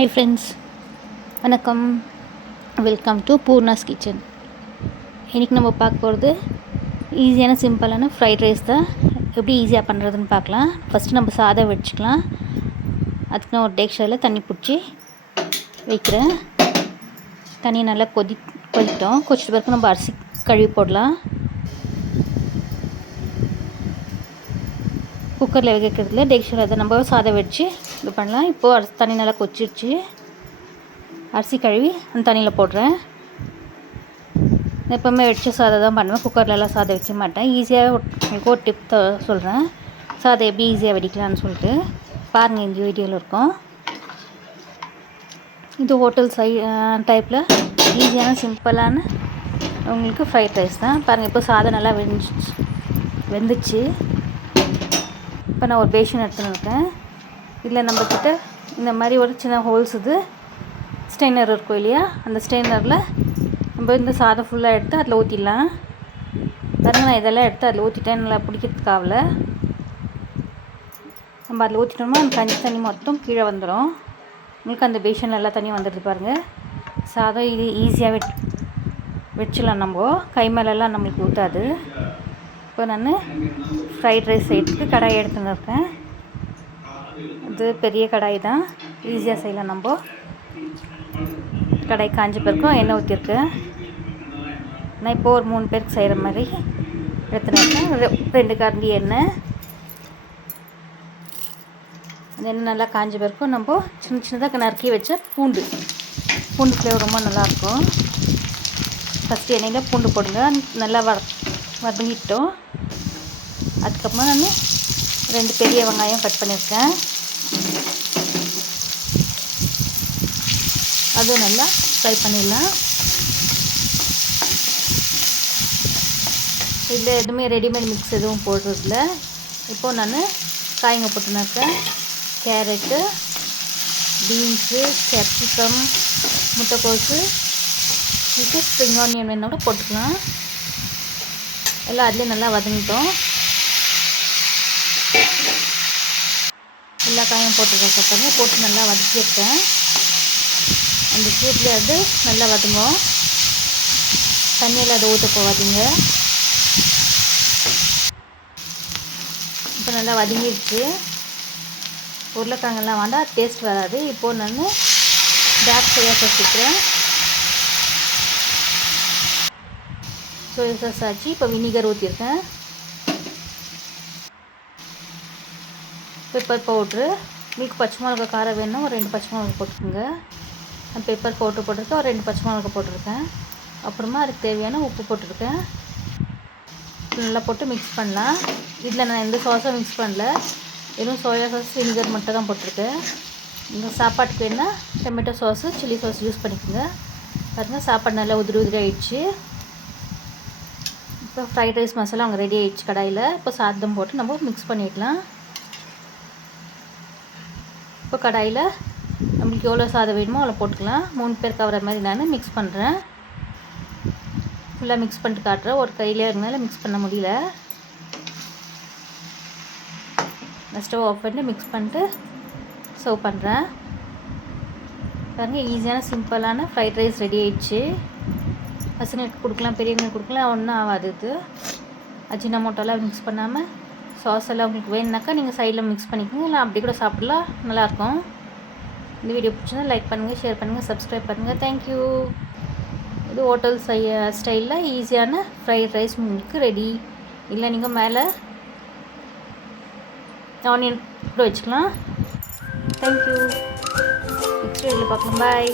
High friends, வணக்கம். Welcome to Poorna's kitchen. இன்றைக்கி நம்ம பார்க்க போகிறது ஈஸியான சிம்பிளான ஃப்ரைட் ரைஸ் தான். எப்படி ஈஸியாக பண்ணுறதுன்னு பார்க்கலாம். ஃபஸ்ட்டு நம்ம சாதம் வச்சுக்கலாம். அதுக்கு நான் ஒரு டேக்ஷரில் தண்ணி பிடிச்சி வைக்கிறேன். தண்ணி நல்லா கொதிக்கிட்டோம். கொதிச்சிட்டு பிறகு நம்ம அரிசி கழுவி போடலாம். குக்கரில் வைக்கிறதுல டேக்ஷரில் அதை நம்ம சாதம் வச்சு இது பண்ணலாம். இப்போது தண்ணி நல்லா கொதிச்சிருச்சு. அரிசி கழுவி அந்த தண்ணியில் போடுறேன். எப்போவுமே வெடிச்ச சாதம் தான் பண்ணுவேன். குக்கர்லலாம் சாதம் வைக்க மாட்டேன். ஈஸியாக உங்களுக்கு ஒரு டிப் சொல்கிறேன். சாதம் எப்படி ஈஸியாக வெடிக்கலான்னு சொல்லிட்டு பாருங்கள், இந்த வீடியோவில் இருக்கும். இது ஹோட்டல் டைப்பில் ஈஸியான சிம்பிளான உங்களுக்கு ஃப்ரைட் ரைஸ் தான். பாருங்கள், இப்போ சாதம் நல்லா வெந்துச்சு. இப்போ நான் ஒரு பேஷன் எடுத்துன்னு இருக்கேன். இதில் நம்மக்கிட்ட இந்த மாதிரி ஒரு சின்ன ஹோல்ஸ் இது ஸ்ட்ரெயினர் இருக்கும் இல்லையா, அந்த ஸ்ட்ரெயினரில் நம்ம இந்த சாதம் ஃபுல்லாக எடுத்து அதில் ஊற்றிடலாம். பாருங்கள், நான் இதெல்லாம் எடுத்து அதில் ஊற்றிட்டேன். நல்லா பிடிக்கிறதுக்காகல நம்ம அதில் ஊற்றிட்டோம்னா அந்த கஞ்சி தண்ணி மொத்தம் கீழே வந்துடும். உங்களுக்கு அந்த பேஷன் எல்லா தண்ணியும் வந்துடுது பாருங்கள். சாதம் இது ஈஸியாக வச்சிடலாம். நம்ம கை மேலெல்லாம் நம்மளுக்கு ஊற்றாது. இப்போ நான் ஃப்ரைட் ரைஸ் செய்யறதுக்கு கடாய் எடுத்துன்னு இருக்கேன். இது பெரிய கடாய் தான், ஈஸியாக செய்யலாம். நம்ம கடாய் காஞ்ச பிறக்கும் எண்ணெய் ஊற்றிருக்கேன். நான் இப்போது ஒரு 3 பேருக்கு செய்கிற மாதிரி எடுத்துன்னு இருக்கேன். 2 கரண்டி எண்ணெய். அந்த எண்ணெய் நல்லா காஞ்ச பிறக்கும் நம்ம சின்ன சின்னதாக நறுக்கி வச்ச பூண்டு ஃப்ளேவர் ரொம்ப நல்லாயிருக்கும். ஃபஸ்ட்டு எண்ணெயில் பூண்டு போடுங்க. நல்லா வதங்கிட்டோம். அதுக்கப்புறமா நான் 2 பெரிய வெங்காயம் கட் பண்ணியிருக்கேன். அதுவும் நல்லா ஃப்ரை பண்ணிடலாம். இதில் எதுவுமே ரெடிமேட் மிக்ஸ் எதுவும் போடுறதில்ல. இப்போது நான் காய்ங்க போட்டுனாக்கேன். கேரட்டு, பீன்ஸு, கேப்சிகம், முட்டைக்கோஸு, இதுக்கு ஸ்ப்ரிங் ஆனியன் வேணோட போட்டுக்கலாம். எல்லாம் அதுலேயே நல்லா வதங்கிட்டோம். எல்லா காயும் போட்டுருக்கேன். போட்டு நல்லா வதக்கியிருக்கேன். அந்த சூட்லேயே அது நல்லா வதங்கும். தண்ணியில் அதை ஊற்ற போகாதீங்க. இப்போ நல்லா வதங்கிடுச்சு. உருளைக்கிழங்கெல்லாம் வேண்டாம், டேஸ்ட் வராது. இப்போது நான் டார்க் சோயா சாஸ் ஊற்றுறேன். சோயா சாஸ் ஆச்சு. இப்போ வினிகர் ஊற்றிருக்கேன். பெப்பர் பவுட்ரு, உங்களுக்கு பச்சை மிளகா காரம் வேணும், ஒரு 2 பச்சை மிளகா போட்டுக்கோங்க. நான் பெப்பர் பவுட்ரு போட்டிருக்கேன், ஒரு 2 பச்சை மிளகா போட்டிருக்கேன். அப்புறமா அதுக்கு தேவையான உப்பு போட்டிருக்கேன். நல்லா போட்டு மிக்ஸ் பண்ணலாம். இதில் நான் எந்த சாஸும் மிக்ஸ் பண்ணல, வெறும் சோயா சாஸ் வினிகர் மட்டும் தான் போட்டிருக்கேன். இந்த சாப்பாட்டுக்கு வேணால் tomato sauce, chilli sauce use பண்ணிக்கோங்க. பாருங்கள், சாப்பாடு நல்லா உதிரி ஆகிடுச்சு. இப்போ ஃப்ரைட் ரைஸ் மசாலா அங்கே ரெடி ஆகிடுச்சு கடாயில். இப்போ சாதம் போட்டு நம்ம மிக்ஸ் பண்ணிடலாம். இப்போ கடாயில் நம்மளுக்கு எவ்வளோ சாதம் வேணுமோ அவ்வளோ போட்டுக்கலாம். 3 பேருக்கு ஆகிற மாதிரி நான் மிக்ஸ் பண்ணுறேன். ஃபுல்லாக மிக்ஸ் பண்ணிட்டு காட்டுறேன். ஒரு கையிலே இருந்தாலும் மிக்ஸ் பண்ண முடியல. நான் ஸ்டவ் ஆஃப் பண்ணிட்டு மிக்ஸ் பண்ணிட்டு சர்வ் பண்ணுறேன். பாருங்கள், ஈஸியான சிம்பிளான ஃப்ரைட் ரைஸ் ரெடி ஆகிடுச்சு. பசங்களுக்கு கொடுக்கலாம், பெரியவங்களுக்கு கொடுக்கலாம், ஒன்றும் ஆகாது. இது அஜினமோட்டோலாம் மிக்ஸ் பண்ணாமல் சாஸ் எல்லாம் உங்களுக்கு வேணுனாக்கா நீங்கள் சைடில் மிக்ஸ் பண்ணிக்கோங்க. இல்லை அப்படி கூட சாப்பிடலாம், நல்லாயிருக்கும். இந்த வீடியோ பிடிச்சிருந்தா லைக் பண்ணுங்கள், ஷேர் பண்ணுங்கள், சப்ஸ்கிரைப் பண்ணுங்கள். தேங்க்யூ. இது ஹோட்டல் ஸ்டைலில் ஈஸியான ஃப்ரைட் ரைஸ் உங்களுக்கு ரெடி. இல்லை நீங்கள் மேலே ஆனியன் கூட வச்சுக்கலாம். தேங்க்யூ. நெக்ஸ்ட் வீடியோவில் பார்க்கலாம். பாய்.